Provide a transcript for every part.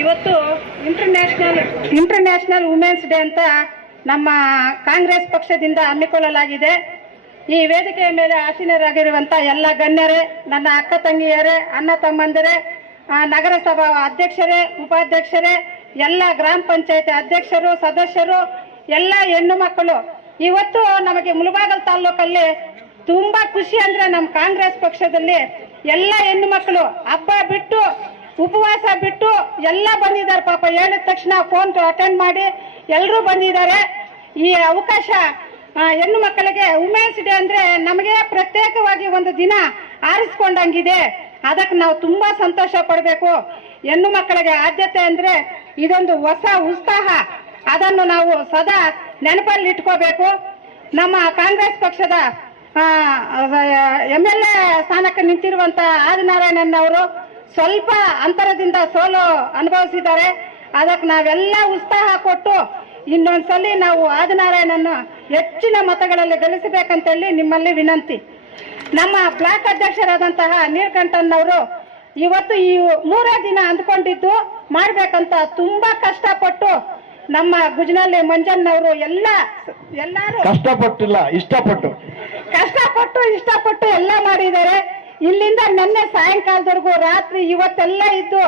ಇವತ್ತು international international women's day ಅಂತ ನಮ್ಮ ಕಾಂಗ್ರೆಸ್ ಪಕ್ಷದಿಂದ ಹಮ್ಮಿಕೊಳ್ಳಲಾಗಿದೆ. ಈ ವೇದಿಕೆಯ ಮೇಲೆ ಆಸೀನರಾಗಿರುವಂಥ ಎಲ್ಲ ಗಣ್ಯರೇ, ನನ್ನ ಅಕ್ಕ ತಂಗಿಯರೇ, ಅಣ್ಣ ತಮ್ಮಂದಿರೇ ನಗರಸಭಾ ಅಧ್ಯಕ್ಷರೇ, ಉಪಾಧ್ಯಕ್ಷರೇ, ಎಲ್ಲ ಗ್ರಾಮ ಪಂಚಾಯತಿ ಅಧ್ಯಕ್ಷರು, ಸದಸ್ಯರು, ಎಲ್ಲ ಹೆಣ್ಣು ಮಕ್ಕಳು, ಇವತ್ತು ನಮಗೆ ಮುಳಬಾಗಲ್ ತಾಲೂಕಲ್ಲಿ ತುಂಬಾ ಖುಷಿ ಅಂದ್ರೆ ನಮ್ಮ ಕಾಂಗ್ರೆಸ್ ಪಕ್ಷದಲ್ಲಿ ಎಲ್ಲ ಹೆಣ್ಣು ಮಕ್ಕಳು ಹಬ್ಬ ಬಿಟ್ಟು ಉಪವಾಸ ಬಿಟ್ಟು ಎಲ್ಲ ಬಂದಿದ್ದಾರೆ ಪಾಪ. ಹೇಳಿದ ತಕ್ಷಣ ಫೋನ್ ಅಟೆಂಡ್ ಮಾಡಿ ಎಲ್ಲರೂ ಬಂದಿದ್ದಾರೆ. ಈ ಅವಕಾಶ ಹೆಣ್ಣು ಮಕ್ಕಳಿಗೆ ವುಮೆನ್ಸ್ ಡೇ ಅಂದ್ರೆ ನಮಗೆ ಪ್ರತ್ಯೇಕವಾಗಿ ಒಂದು ದಿನ ಆರಿಸ್ಕೊಂಡಂಗಿದೆ. ಅದಕ್ಕೆ ನಾವು ತುಂಬಾ ಸಂತೋಷ ಪಡಬೇಕು. ಹೆಣ್ಣು ಮಕ್ಕಳಿಗೆ ಆದ್ಯತೆ ಅಂದ್ರೆ ಇದೊಂದು ಹೊಸ ಉತ್ಸಾಹ. ಅದನ್ನು ನಾವು ಸದಾ ನೆನಪಲ್ಲಿ ಇಟ್ಕೋಬೇಕು. ನಮ್ಮ ಕಾಂಗ್ರೆಸ್ ಪಕ್ಷದ ಎಂ ಎಲ್ ಎ ಸ್ಥಾನಕ್ಕೆ ನಿಂತಿರುವಂತ ಆದಿನಾರಾಯಣನ್ ಅವರು ಸ್ವಲ್ಪ ಅಂತರದಿಂದ ಸೋಲು ಅನುಭವಿಸಿದ್ದಾರೆ. ಅದಕ್ಕೆ ನಾವೆಲ್ಲ ಉತ್ಸಾಹ ಕೊಟ್ಟು ಇನ್ನೊಂದ್ಸಲಿ ನಾವು ಆದಿನಾರಾಯಣನ್ನು ಹೆಚ್ಚಿನ ಮತಗಳಲ್ಲಿ ಗಳಿಸಬೇಕಂತೇಳಿ ನಿಮ್ಮಲ್ಲಿ ವಿನಂತಿ. ನಮ್ಮ ಬ್ಲಾಕ್ ಅಧ್ಯಕ್ಷರಾದಂತಹ ನೀರ್ಕಂಠನ್ ಅವರು ಇವತ್ತು ಈ ಮೂರೇ ದಿನ ಅಂದ್ಕೊಂಡಿದ್ದು ಮಾಡ್ಬೇಕಂತ ತುಂಬಾ ಕಷ್ಟಪಟ್ಟು ನಮ್ಮ ಗುಜನಲ್ಲಿ ಮಂಜಣ್ಣವರು ಎಲ್ಲ ಎಲ್ಲಾರು ಕಷ್ಟಪಟ್ಟಿಲ್ಲ ಇಷ್ಟಪಟ್ಟು. ಕಷ್ಟಪಟ್ಟು ಇಷ್ಟಪಟ್ಟು ಎಲ್ಲ ಮಾಡಿದ್ದಾರೆ. ಇಲ್ಲಿಂದ ನಿನ್ನೆ ಸಾಯಂಕಾಲದವರೆಗೂ ರಾತ್ರಿ ಇವತ್ತೆಲ್ಲ ಇದ್ದು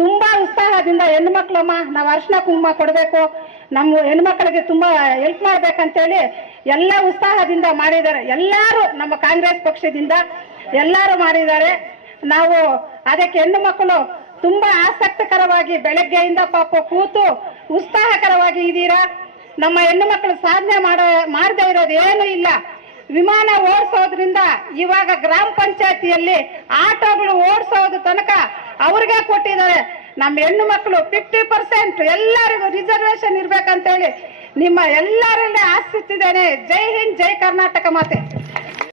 ತುಂಬಾ ಉತ್ಸಾಹದಿಂದ ಹೆಣ್ಮಕ್ಳಮ್ಮ, ನಾವು ಅರ್ಶಿನ ಕುಂಕುಮ ಕೊಡಬೇಕು, ನಮ್ಮ ಹೆಣ್ಮಕ್ಳಿಗೆ ತುಂಬಾ ಹೆಲ್ಪ್ ಮಾಡ್ಬೇಕಂತೇಳಿ ಎಲ್ಲ ಉತ್ಸಾಹದಿಂದ ಮಾಡಿದ್ದಾರೆ. ಎಲ್ಲಾರು ನಮ್ಮ ಕಾಂಗ್ರೆಸ್ ಪಕ್ಷದಿಂದ ಎಲ್ಲಾರು ಮಾಡಿದ್ದಾರೆ. ನಾವು ಅದಕ್ಕೆ ಹೆಣ್ಣು ಮಕ್ಕಳು ತುಂಬಾ ಆಸಕ್ತಿಕರವಾಗಿ ಬೆಳಗ್ಗೆಯಿಂದ ಪಾಪ ಕೂತು ಉತ್ಸಾಹಕರವಾಗಿ ಇದ್ದೀರಾ ನಮ್ಮ ಹೆಣ್ಣು ಮಕ್ಕಳು ಸಾಧನೆ ಮಾಡ, ಮಾಡದೇ ಇರೋದು ಏನೂ ಇಲ್ಲ. ವಿಮಾನ ಓಡಿಸೋದ್ರಿಂದ ಇವಾಗ ಗ್ರಾಮ ಪಂಚಾಯತಿಯಲ್ಲಿ ಆಟೋಗಳು ಓಡಿಸೋದು ತನಕ ಅವ್ರಿಗೆ ಕೊಟ್ಟಿದ್ದಾರೆ. ನಮ್ಮ ಹೆಣ್ಣು ಮಕ್ಕಳು ಫಿಫ್ಟಿ ಪರ್ಸೆಂಟ್ ಎಲ್ಲರಿಗೂ ರಿಸರ್ವೇಶನ್ ಇರ್ಬೇಕಂತೇಳಿ ನಿಮ್ಮ ಎಲ್ಲರಲ್ಲೇ ಆಶಿಸ್ತಿದ್ದೇನೆ ಜೈ ಹಿಂದ್, ಜೈ ಕರ್ನಾಟಕ ಮಾತೆ.